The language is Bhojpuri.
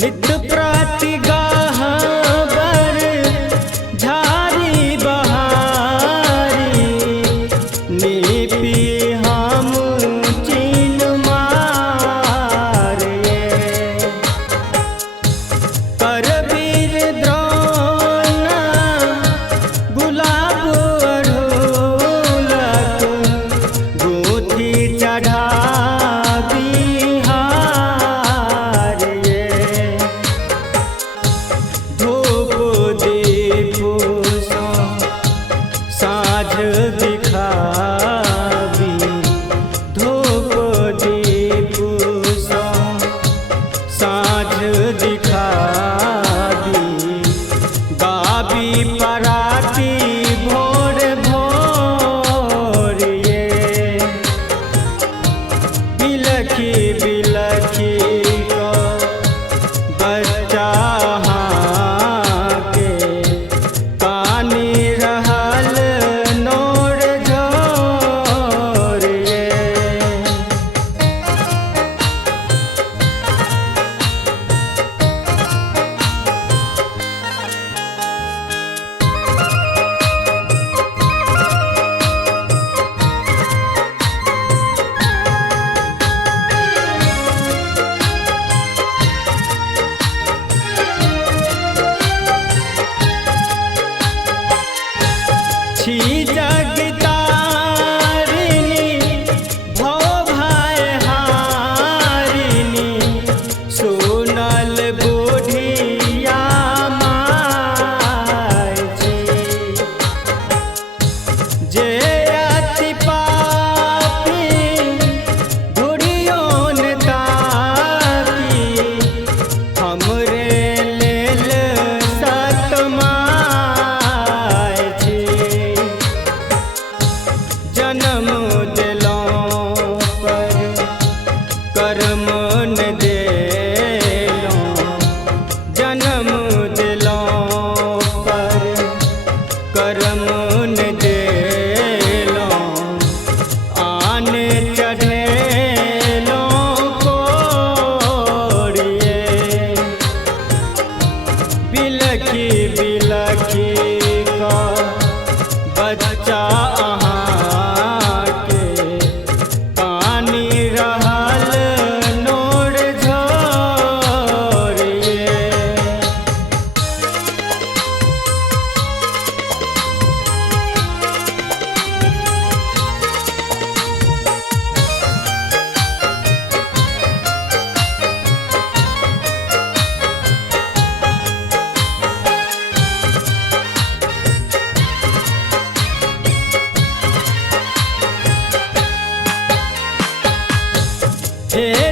नित प्रति गाहबर झारी बहारी नीपी हम चीन मारे करवीर द्रोण गुलाब अढ़ोलक गूंथी चढ़ा साँझ दिखावी धूप दीप साँझ दिखावी गावी पराती भोर भोर ये बिलखी बिलखी को बच्चा जगतारिणी भो भाई हारिणी सोनल बुढ़िया माय जे अति पापी धुरियोन ताकी हमरे लेल सतमाय जन्म दिलों पर कर्म न देलों जन्म दिलों पर कर्म न देलों आन चढ़ेलों कोड़िए बिलखी बिलखी का बच्चा हे